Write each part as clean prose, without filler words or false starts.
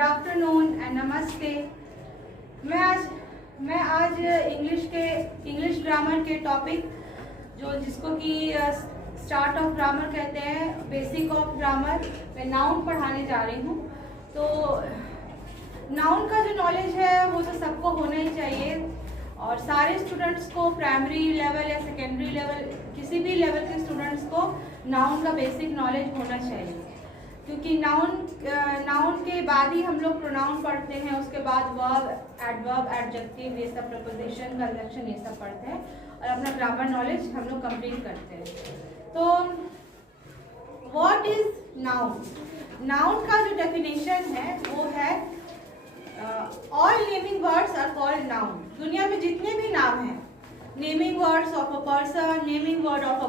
Afternoon and नमस्ते। मैं आज इंग्लिश ग्रामर के टॉपिक जिसको कि स्टार्ट ऑफ ग्रामर कहते हैं, बेसिक ऑफ ग्रामर में नाउन पढ़ाने जा रही हूँ। तो नाउन का जो नॉलेज है वो तो सबको होना ही चाहिए और सारे स्टूडेंट्स को, प्राइमरी लेवल या सेकेंडरी लेवल, किसी भी लेवल के स्टूडेंट्स को नाउन का बेसिक नॉलेज होना चाहिए, क्योंकि नाउन के बाद ही हम लोग प्रोनाउन पढ़ते हैं, उसके बाद वर्ब, एडवर्ब, एडजेक्टिव, ये सब प्रपोजिशन, कंजंक्शन, ये सब पढ़ते हैं और अपना ग्रामर नॉलेज हम लोग कंप्लीट करते हैं। तो व्हाट इज नाउन? नाउन का जो डेफिनेशन है वो है all naming words are called noun. दुनिया में जितने भी नाम हैं, naming words of a person, naming word of a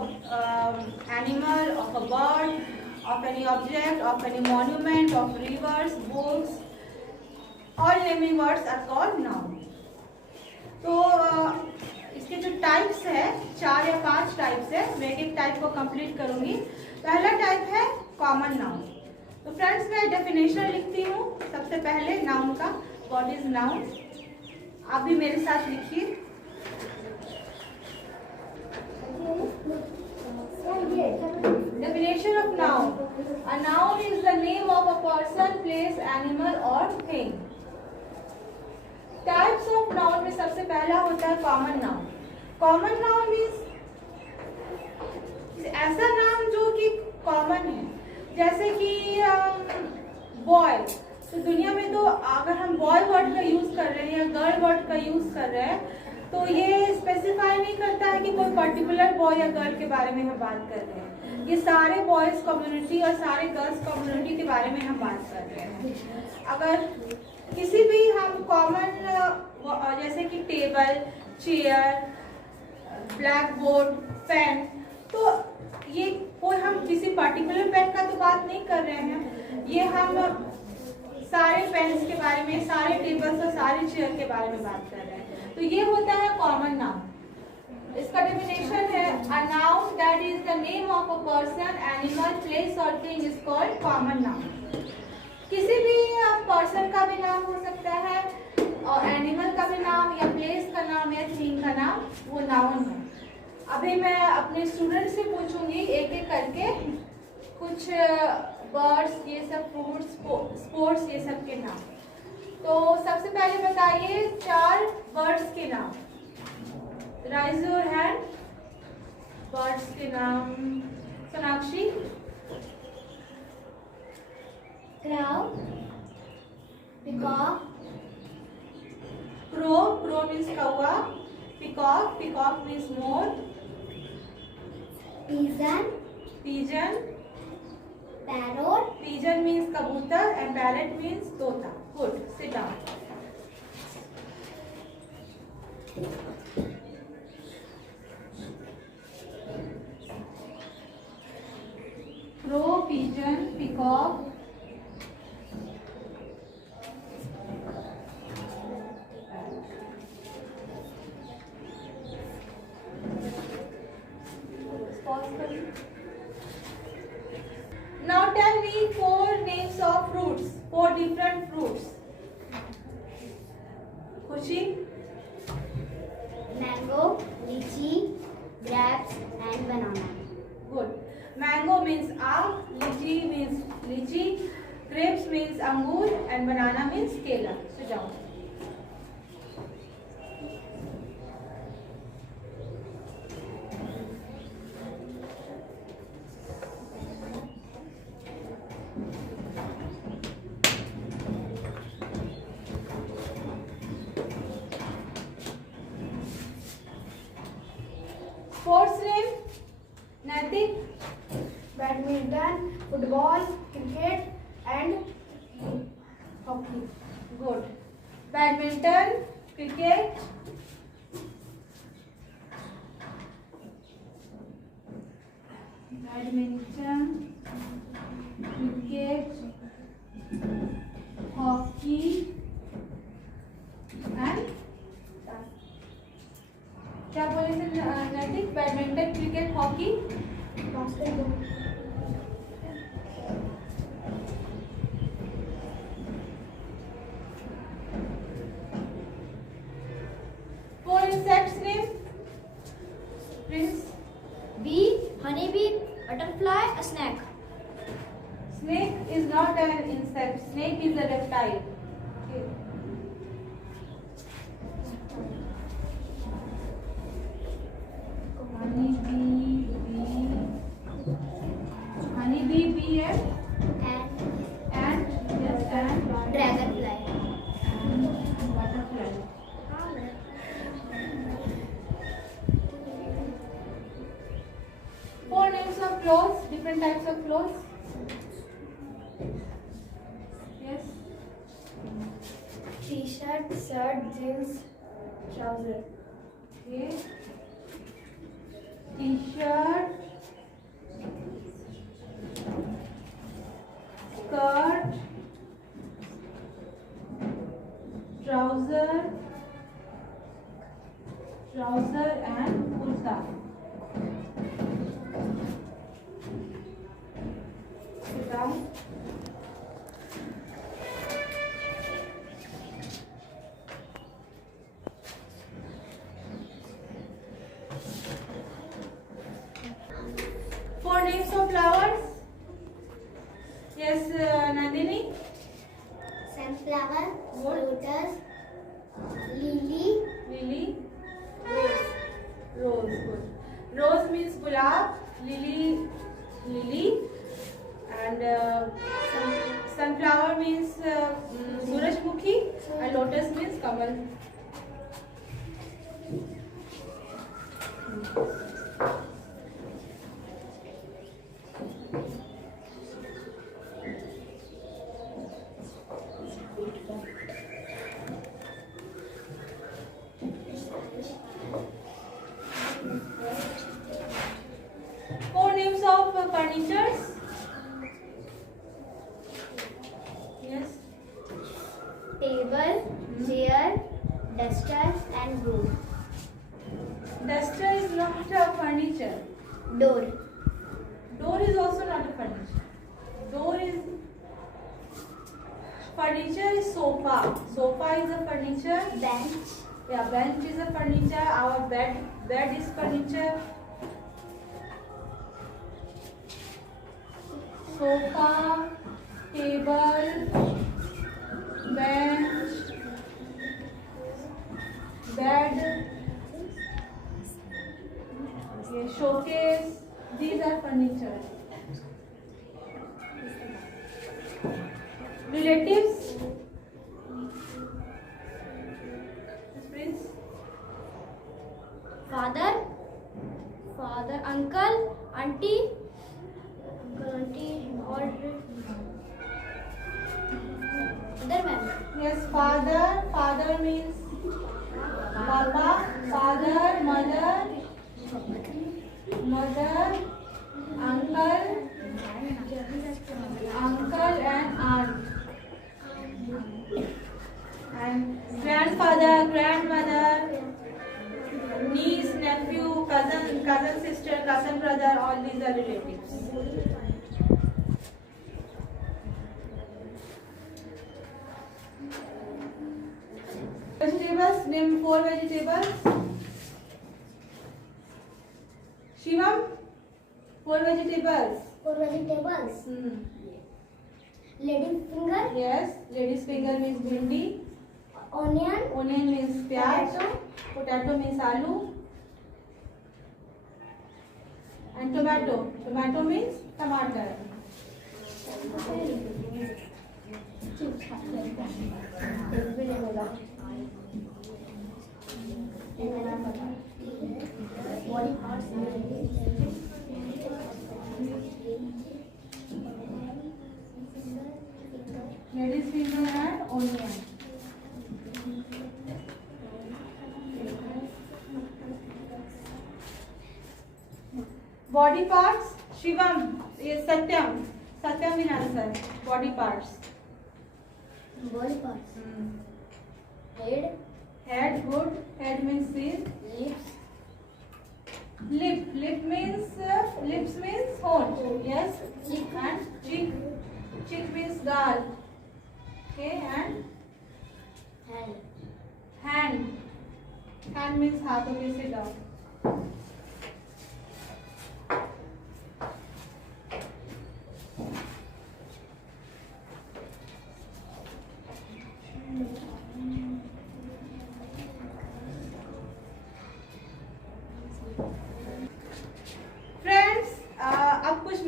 animal, of a bird, of any object, of any monument, of rivers, books, all naming words are called noun. तो इसके जो types है, 4 या 5 टाइप्स है, मैं एक टाइप को complete करूंगी। पहला टाइप है कॉमन नाउन। तो फ्रेंड्स मैं डेफिनेशन लिखती हूँ सबसे पहले नाउन का। What is noun? आप भी मेरे साथ लिखिए। Definition of noun. A noun is the name of a person, place, animal or thing. Types of noun में सबसे पहला होता है common noun. Common noun means ऐसा नाम जो कि common है, जैसे कि boy। तो दुनिया में तो अगर हम boy वर्ड का यूज कर रहे हैं या गर्ल वर्ड का यूज कर रहे हैं तो ये स्पेसिफाई नहीं करता है कि कोई पर्टिकुलर बॉय या गर्ल के बारे में हम बात कर रहे हैं। ये सारे बॉयज कम्युनिटी और सारे गर्ल्स कम्युनिटी के बारे में हम बात कर रहे हैं। अगर किसी भी हम कॉमन जैसे कि table, chair, blackboard, pen, तो ये कोई हम किसी पर्टिकुलर पेन का तो बात नहीं कर रहे हैं। ये हम सारे पेन्स के बारे में, सारे टेबल्स और सारे चेयर के बारे में बात कर रहे हैं। तो ये होता है कॉमन नाउन। इसका डेफिनेशन है a noun that is the name of a person, animal, place और thing is called common noun. किसी भी पर्सन का भी नाम हो सकता है और एनिमल का भी नाम या प्लेस का नाम या थिंग का नाम, वो नाउन है। अभी मैं अपने स्टूडेंट से पूछूंगी एक एक करके कुछ बर्ड्स, ये सब फ्रूट्स, स्पोर्ट्स, ये सब के नाम। तो सबसे पहले बताइए 4 बर्ड्स के नाम। Rise your hand. बर्ड्स के नाम। Sonakshi. Crow, peacock, crow, crow means कौवा। पिकॉक, पिकॉक मीन्स मोर। Pigeon, pigeon, parrot, pigeon means कबूतर एंड पैरेट मीन्स तोता। Good, sit down. Crow, pigeon, peacock, Now tell me 4 names of fruits, 4 different fruits. खुशी? mango, lychee, grapes and banana. Good. Mango means aam, lychee means lychee, grapes means angoor and banana means kela. Sit down. Sports name? Naitik? Badminton, football, cricket and hockey. Good. Badminton, cricket, hockey and क्या बोले थे नैतिक? Badminton, cricket, hockey, basketball, side. Okay. Honeybee, bee and yes and Dragonfly. butterfly. Four names of clothes, different types of clothes. Yes. T-shirt, shirt, jeans, trouser. Okay. T-shirt, skirt, trouser and kurta. Sit down. Four names of flowers. Yes, Nandini. Sunflower, What? lotus, lily, Lily. rose. Rose. Good. Rose means gulab. Lily. And sunflower means surajmukhi. And lotus means kamal. Four names of furnitures. Yes. Table, chair, duster and broom. Duster is not a furniture. Door. Door is also not a furniture. Furniture is sofa. Sofa is a furniture. Bench. Yeah, bench is a furniture. Our bed is furniture. Sofa, table, bench, bed, showcase. These are furniture. Relatives. Prince. Father, uncle, auntie, or other member. Yes, father. Father means Papa. Father, mother, uncle and aunt. And grandfather, grandmother, niece, nephew, cousin sister, cousin brother, all these are relatives. Vegetables, name 4 vegetables. Shivam, 4 vegetables. 4 vegetables. Lady finger, Yes, lady's finger means bhindi. onion, Means pyaj. Potato means aloo. And tomato means tomato. body parts. Lady's finger and onion. Body parts, Shivam, yes, Satyam will answer. Body parts. Body parts. Head, Good. Head means face. lips, Lips means haunch. Yes. cheek, And cheek means gal. Okay. And hand. hand means हाथ. Okay, sit down.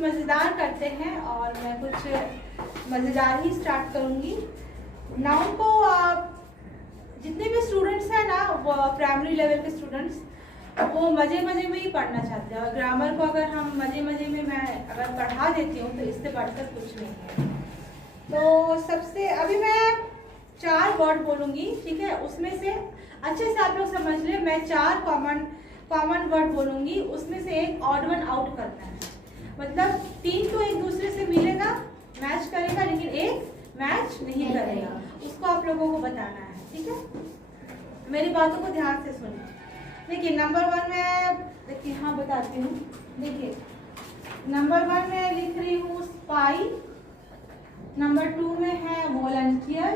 मज़ेदार करते हैं और मैं कुछ मज़ेदार ही start करूँगी। Noun को जितने भी स्टूडेंट्स हैं ना, वो प्राइमरी लेवल के स्टूडेंट्स, वो मज़े मज़े में ही पढ़ना चाहते हैं। और ग्रामर को अगर हम मज़े मज़े में मैं अगर पढ़ा देती हूँ तो इससे बढ़कर कुछ नहीं है। तो सबसे अभी मैं 4 वर्ड बोलूँगी, ठीक है? उसमें से अच्छे से आप लोग समझ ले, मैं 4 कॉमन वर्ड बोलूँगी, उसमें से एक ऑड वन आउट करना है। मतलब 3 तो एक दूसरे से मिलेगा, मैच करेगा, लेकिन एक मैच नहीं करेगा। उसको आप लोगों को बताना है, ठीक है? मेरी बातों को ध्यान से सुनिए। देखिए नंबर 1 में, देखिए हाँ बताती हूँ। देखिए नंबर 1 में लिख रही हूँ स्पाई। नंबर 2 में है वॉलंटियर।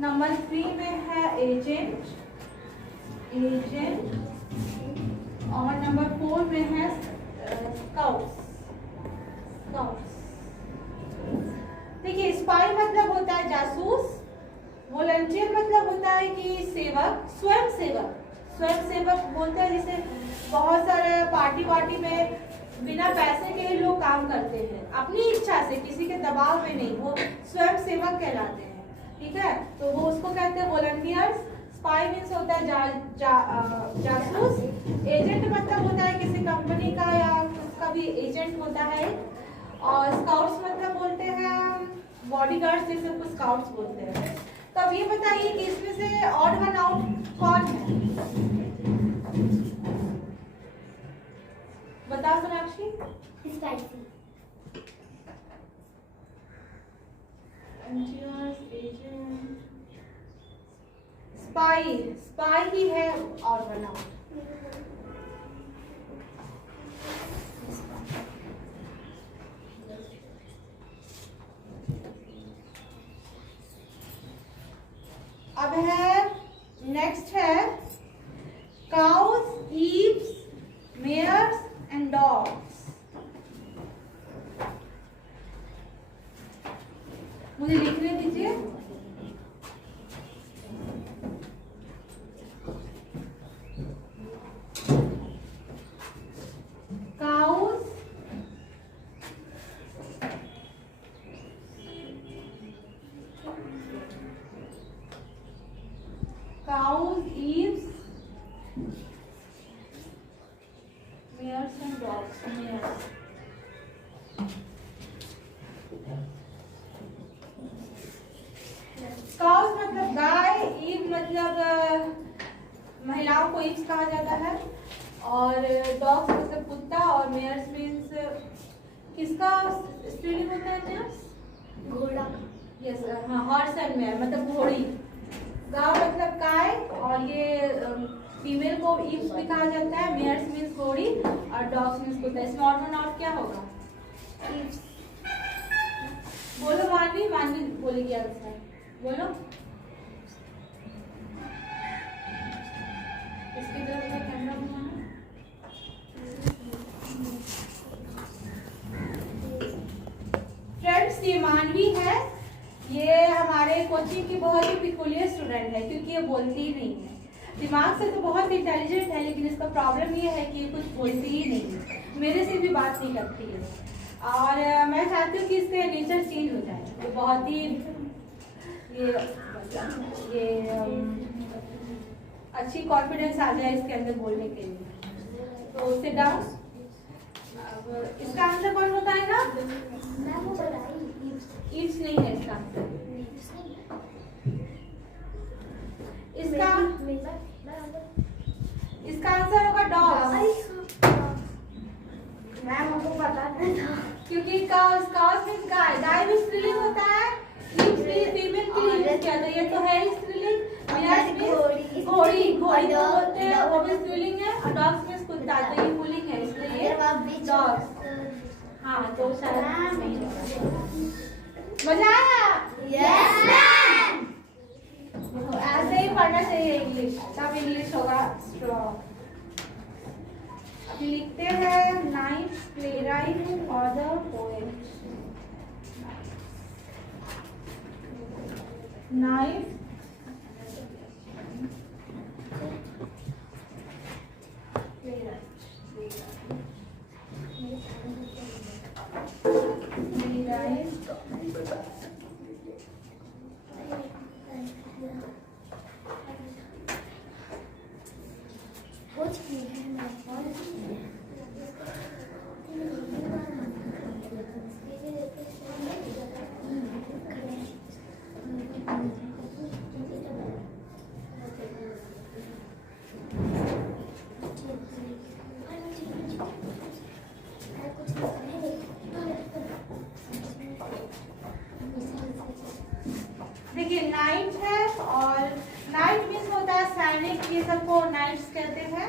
नंबर 3 में है एजेंट। और नंबर 4 में है स्काउट्स। देखिए स्पाई मतलब होता है जासूस। वॉलंटियर मतलब होता है कि सेवक, स्वयं सेवक बोलते हैं, जिसे बहुत सारे पार्टी में बिना पैसे के लोग काम करते हैं, अपनी इच्छा से, किसी के दबाव में नहीं, वो स्वयं सेवक कहलाते हैं, ठीक है? तो वो उसको कहते हैं वॉलंटियर्स। स्पाई मीन्स होता है जासूस। एजेंट मतलब होता है किसी कंपनी का या उसका भी एजेंट होता है। और स्काउट्स मतलब बोलते हैं बॉडीगार्ड्स, जैसे कुछ स्काउट्स बोलते हैं। तो अब ये बताइए कि इसमें से ऑड वन आउट कौन है? बता सोनाक्षी। स्पाई ही है ऑड वन आउट। अब है नेक्स्ट है cows, ewes, mares and dogs. मुझे लिखने दीजिए। Cows, ewes, mares and dogs. Cows मतलब गाय, ईव मतलब महिलाओं को ईव्स कहा जाता है, और डॉग्स मतलब कुत्ता, और मेयर्स मीन्स किसका स्त्रीलिंग होता है? मेयर्स घोड़ा। यस, हाँ, हॉर्स एंड मेयर मतलब घोड़ी। गाय मतलब गाय, और ये फीमेल को ईव्स भी कहा जाता है। मेयर्स मीन्स घोड़ी और डॉग्स मीन्स कुत्ता। इसमें ऑड वन आउट क्या होगा? ईव्स। बोलो मानवी बोलेगी आंसर, बोलो। इसकी तरफ का कैमरा घुमाना। फ्रेंड्स, ये मानवी है। ये हमारे कोचिंग की बहुत ही पिकुलियर स्टूडेंट है, क्योंकि ये बोलती ही नहीं है। दिमाग से तो बहुत इंटेलिजेंट है, लेकिन इसका प्रॉब्लम ये है कि ये कुछ बोलती ही नहीं है, मेरे से भी बात नहीं करती है। और मैं चाहती हूँ कि इसका नेचर चेंज हो जाए। तो बहुत ही ये अच्छी कॉन्फिडेंस आ जाए इसके अंदर बोलने के लिए। तो सिट डाउन। अब इसका आंसर कौन बताएगा? ईव्स नहीं है इसका आंसर। इसका आंसर होगा डॉग्स। मैम हमको पता था, क्योंकि काउस मींस गाय भी स्त्रीलिंग होता है, ईव्स भी फीमेल के लिए यूज किया जाता है। ये तो है ही स्त्रीलिंग। मेयर्स मींस घोड़ी को बोलते हैं, वो भी स्त्रीलिंग है। और डॉग्स मींस कुत्ता, तो ये पुल्लिंग है, इसलिए डॉग्स। हाँ, तो शायद मजा आया? Yes ma'am. ऐसे ही पढ़ना चाहिए इंग्लिश, तब इंग्लिश होगा स्ट्रॉन्ग। अब लिखते हैं knife, playwright, author, poet. Knife, playwright. Night है, और नाइट मीन्स होता है सैनिक, ये सबको नाइट्स कहते हैं।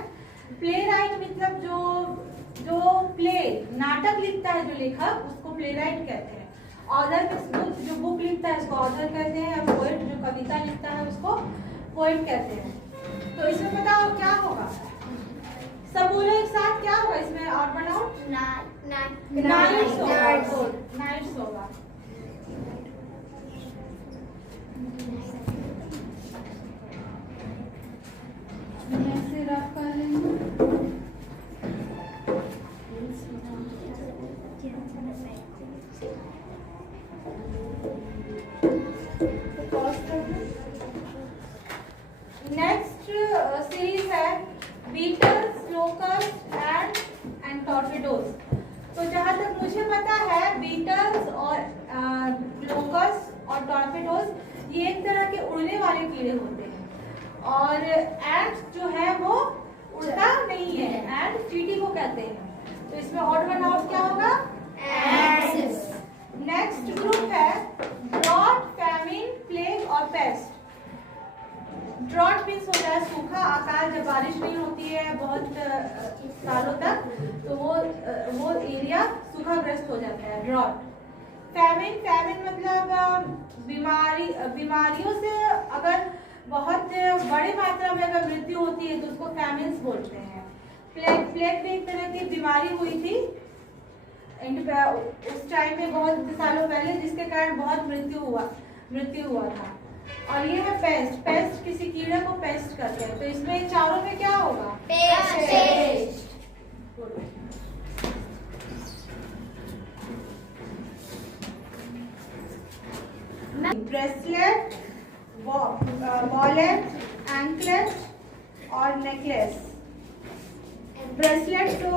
प्ले राइट मतलब जो प्ले नाटक लिखता है जो लेखक, उसको प्ले राइट कहते हैं। ऑथर बुक, जो बुक लिखता है उसको ऑथर कहते हैं। पोएट जो कविता लिखता है उसको पोएट कहते हैं। तो इसमें बताओ क्या होगा, सब बोलो एक साथ, क्या होगा इसमें? और बनाओ। नाइट्स होगा, नाइट्स होगा। ऐसे रफ कर लेंगे। नेक्स्ट सीरीज है बीटल्स, लोकस्ट एंड टॉर्पेडोज। तो जहाँ तक मुझे पता है बीटल्स और लोकस्ट और टॉर्पेडोज ये एक तरह के उड़ने वाले कीड़े होते हैं, और एंट्स जो है वो उड़ता नहीं है, एंड चींटी को कहते हैं। तो इसमें ऑड वन आउट क्या होगा? एंट्स। नेक्स्ट ग्रुप है ड्रॉट, फैमिन, प्लेग और पेस्ट। ड्रॉट मीन्स होता है सूखा, अकाल, जब बारिश नहीं होती है बहुत सालों तक, तो वो एरिया सूखाग्रस्त हो जाता है, ड्रॉट। फैमिन, फैमिन मतलब बीमारियों से अगर बहुत बड़ी मात्रा में अगर मृत्यु होती है तो उसको फैमिन्स बोलते हैं। प्लेग, प्लेग भी एक तरह की बीमारी हुई थी उस टाइम में बहुत सालों पहले, जिसके कारण बहुत मृत्यु हुआ था। और ये है पेस्ट, पेस्ट किसी कीड़े को पेस्ट करते हैं। तो इसमें चारों में क्या होगा? पेस्ट। ब्रेसलेट, वॉलेट, एंकलेट और नेकलेस। ब्रेसलेट तो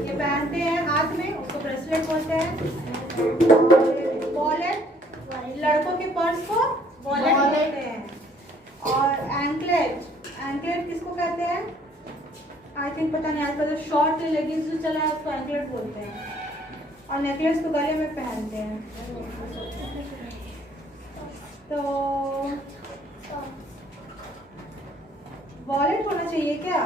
ये पहनते हैं हाथ में, उसको ब्रेसलेट बोलते हैं। और वॉलेट, लड़कों के पर्स को वॉलेट बोलते हैं। और एंकलेट, एंकलेट किसको कहते हैं? आई थिंक पता नहीं, आजकल जो शॉर्ट लेगिंग्स जो चला है उसको एंकलेट बोलते हैं। और नेकलेस तो गले में पहनते हैं। तो वॉलेट होना चाहिए क्या?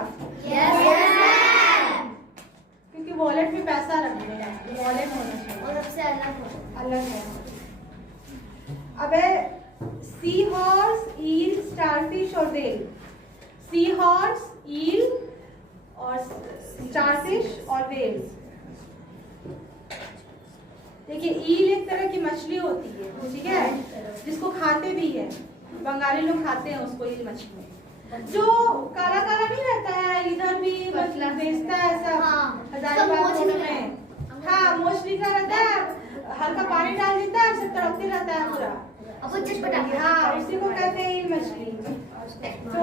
क्योंकि वॉलेट में पैसा रखते हैं, वॉलेट होना चाहिए और सबसे अलग है। अबे सी हॉर्स, ईल, स्टारफिश और व्हेल। सी हॉर्स, ईल और स्टारफिश और व्हेल। देखिए ईल एक तरह की मछली होती है, ठीक है, जिसको खाते भी है, बंगाली लोग खाते हैं उसको, ईल मछली जो काला काला नहीं रहता है, इधर भी मतलब बेचता है सब। हाँ मोच निकला रहता है, हल्का पानी डाल देता है, सब तड़पते रहता है पूरा। हाँ उसी को कहते हैं ईल मछली। तो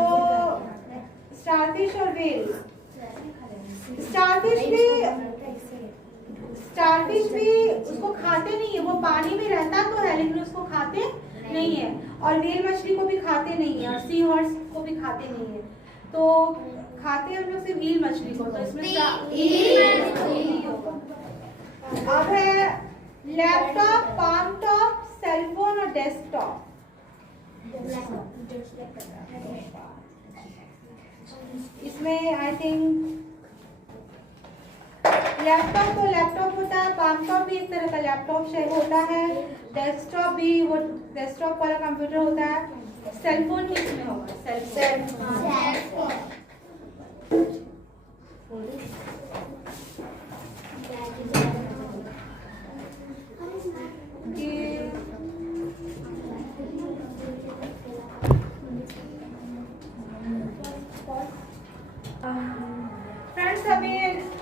स्टारफिश और व्हेल। स्टारफिश भी उसको खाते नहीं है, वो पानी में रहता तो है लेकिन उसको खाते नहीं है। और व्हेल मछली को भी खाते नहीं है, और सी हॉर्स को भी खाते नहीं है। तो खाते हैं हम लोग सिर्फ ईल मछली को। तो इसमें अब है लैपटॉप, पाम टॉप, सेलफोन और डेस्कटॉप। इसमें आई थिंक लैपटॉप तो लैपटॉप होता है, पाम टॉप भी एक तरह का लैपटॉप शेप होता है, डेस्कटॉप भी वो डेस्कटॉप वाला कंप्यूटर होता है। सेलफोन किसमें होगा? सेलफोन। फ्रेंड्स अभी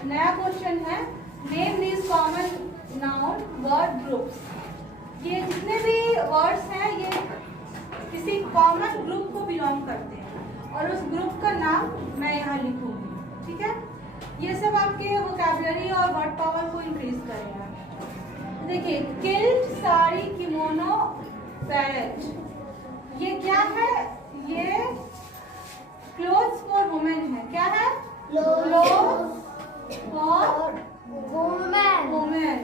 नया क्वेश्चन है, name these common noun word groups. ये जितने भी वर्ड्स हैं ये किसी कॉमन ग्रुप को बिलोंग करते हैं, और उस ग्रुप का नाम मैं यहाँ लिखूंगी, ठीक है। ये सब आपके वोकैबुलरी और वर्ड पावर को इंक्रीज करेगा। देखिए किल्ट, साड़ी, किमोनो, पैरेट, ये क्या है? ये क्लोथ्स फॉर वुमेन है। क्या है? Clothes for women.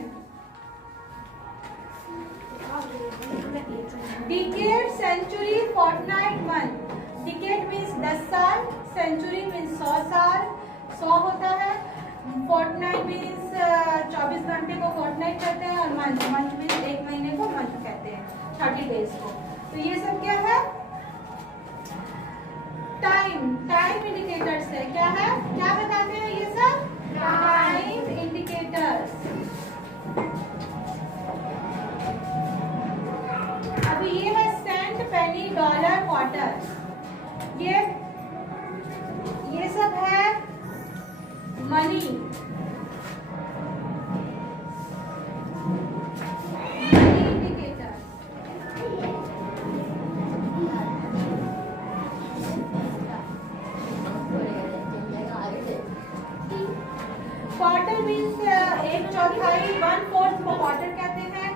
Decade, century, fortnight, month. Decade means 10 साल, सेंचुरी मीन्स 100 साल, 100 होता है। फोर्टनाइट मीन्स 24 घंटे को फोर्टनाइट कहते हैं, और मंथ मीन्स 1 महीने को मंथ कहते हैं, 30 डेज को। तो ये सब क्या है? टाइम इंडिकेटर्स है। क्या है? क्या बताते हैं ये सब? Time indicators. अभी ये है सेंट, पेनी, डॉलर, क्वार्टर। ये सब है मनी। इंडिकेटर। क्वार्टर मीन्स 1/4, 1/4 को क्वार्टर कहते हैं।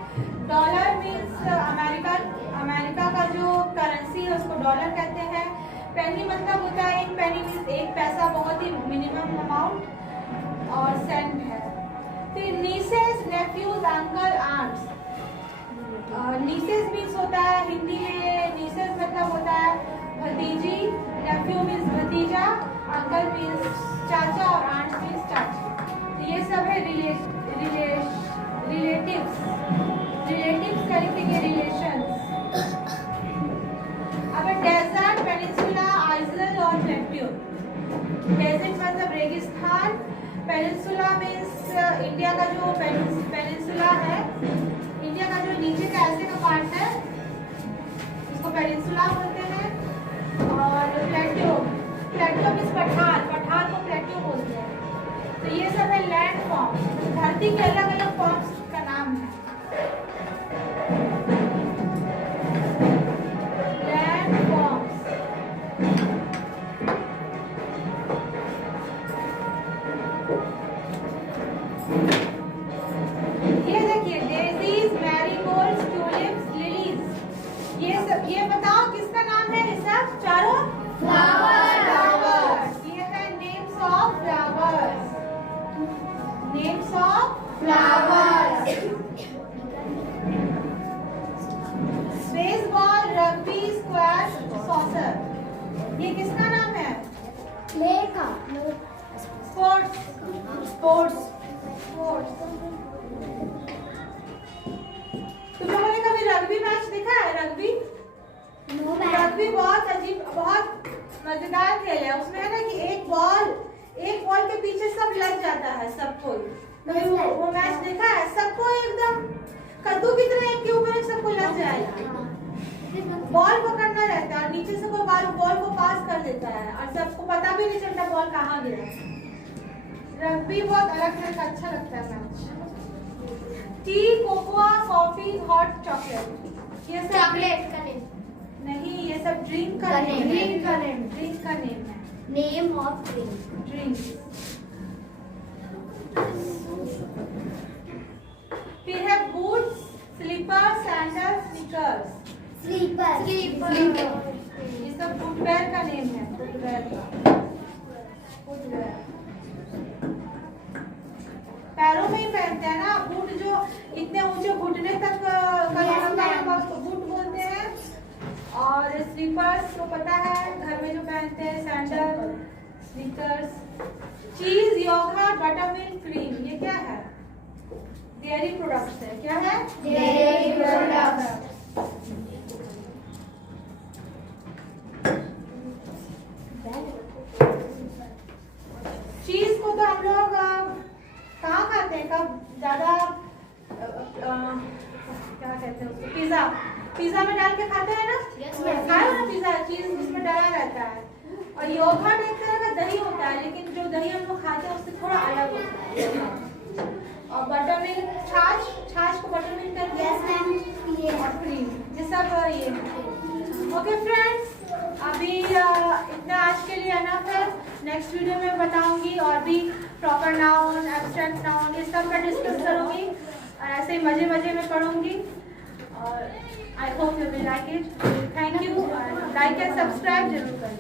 डॉलर मीन्स अमेरिका का जो करेंसी है उसको डॉलर कहते हैं। पेनी मतलब होता है 1 पेनी मीन्स 1 पैसा, बहुत ही मिनिमम अमाउंट। और सेंट है। फिर nieces, nephews, uncle, aunts. Nieces means होता है हिंदी में, नीसेस मतलब होता है भतीजी, नेफ्यू मीन्स भतीजा, अंकल मीन्स चाचा, और आंट मीन्स चाची। तो ये सब है रिलेटिव्स करेंगे, रिलेशंस। अब डेजर्ट, पेनिनसुला, आइसलैंड और प्लेट्यू। डेजर्ट मतलब रेगिस्तान, पेनिनसुला मीन्स इंडिया का जो पेनिनसुला है, इंडिया का जो नीचे का ऐसे का पार्ट है उसको पेनिनसुला बोलते हैं। और प्लेट्यू मीन्स पठार को प्लेट्यू बोलते हैं। तो ये सब है लैंड फॉर्म, धरती के अलग अलग फॉर्म्स का नाम है। Land forms. ये देखिए, डेजीज, मैरीगोल्ड्स, ट्यूलिप्स, लिलीज। ये बताओ किसका नाम है? ये सब चारों फ्लावर्स। ये है names of flowers. Names of flowers. Baseball, rugby, squash, soccer. ये किसका नाम है? प्ले का। स्पोर्ट्स। तुम लोगों ने कभी रग्बी मैच देखा है? रग्बी बहुत अजीब, बहुत मजेदार खेल है। उसमें है ना कि एक बॉल के पीछे सब लग जाता है, सबको। वो मैच देखा है? सबको एकदम कद्दू की तरह एक के ऊपर एक सबको लग जाएगा। बॉल पकड़ना रहता है और नीचे से कोई बॉल को पास कर देता है और सबको पता भी नहीं चलता बॉल कहाँ गया। रग्बी बहुत अलग तरह का अच्छा लगता है match. T, cocoa, coffee, hot chocolate. ये सब चॉकलेट का नेम नहीं, ये सब ड्रिंक का नेम है। Name of drink. फिर है boots, slipper, sandal, sneakers. Slipper. ये सब फुटवेयर का नेम है। फुटवेयर पैरों में ही पहनते हैं ना बूट, जो इतने ऊंचे घुटने तक का उसको बूट बोलते हैं। और स्लीपर्स को पता है, घर में जो पहनते हैं, सैंडल, स्नीकर्स। चीज, योगर्ट, बटरमिल्क, क्रीम। ये क्या है? डेयरी प्रोडक्ट्स है। क्या है? Dairy products. चीज को तो हम लोग कहाँ खाते हैं? कब ज्यादा क्या कहते हैं उसको? पिज्जा में डाल के खाते हैं ना? खाए ना पिज्जा? चीज उसमें डाला रहता है। और योगर्ट एक तरह का दही होता है, लेकिन जो दही हम लोग खाते हैं उससे थोड़ा अलग होता है। और बटरमिल्क, छाछ को बटरमिल्क करते हैं, और क्रीम। ये सब ये। ओके फ्रेंड्स, अभी इतना आज के लिए एनफ है। नेक्स्ट वीडियो में बताऊंगी और भी प्रॉपर नाउन, एब्स्ट्रैक्ट नाउन, ये सब मैं डिस्कस करूंगी और ऐसे ही मजे में पढ़ूंगी। और I hope you will like it. Thank you. Like and subscribe जरूर करें।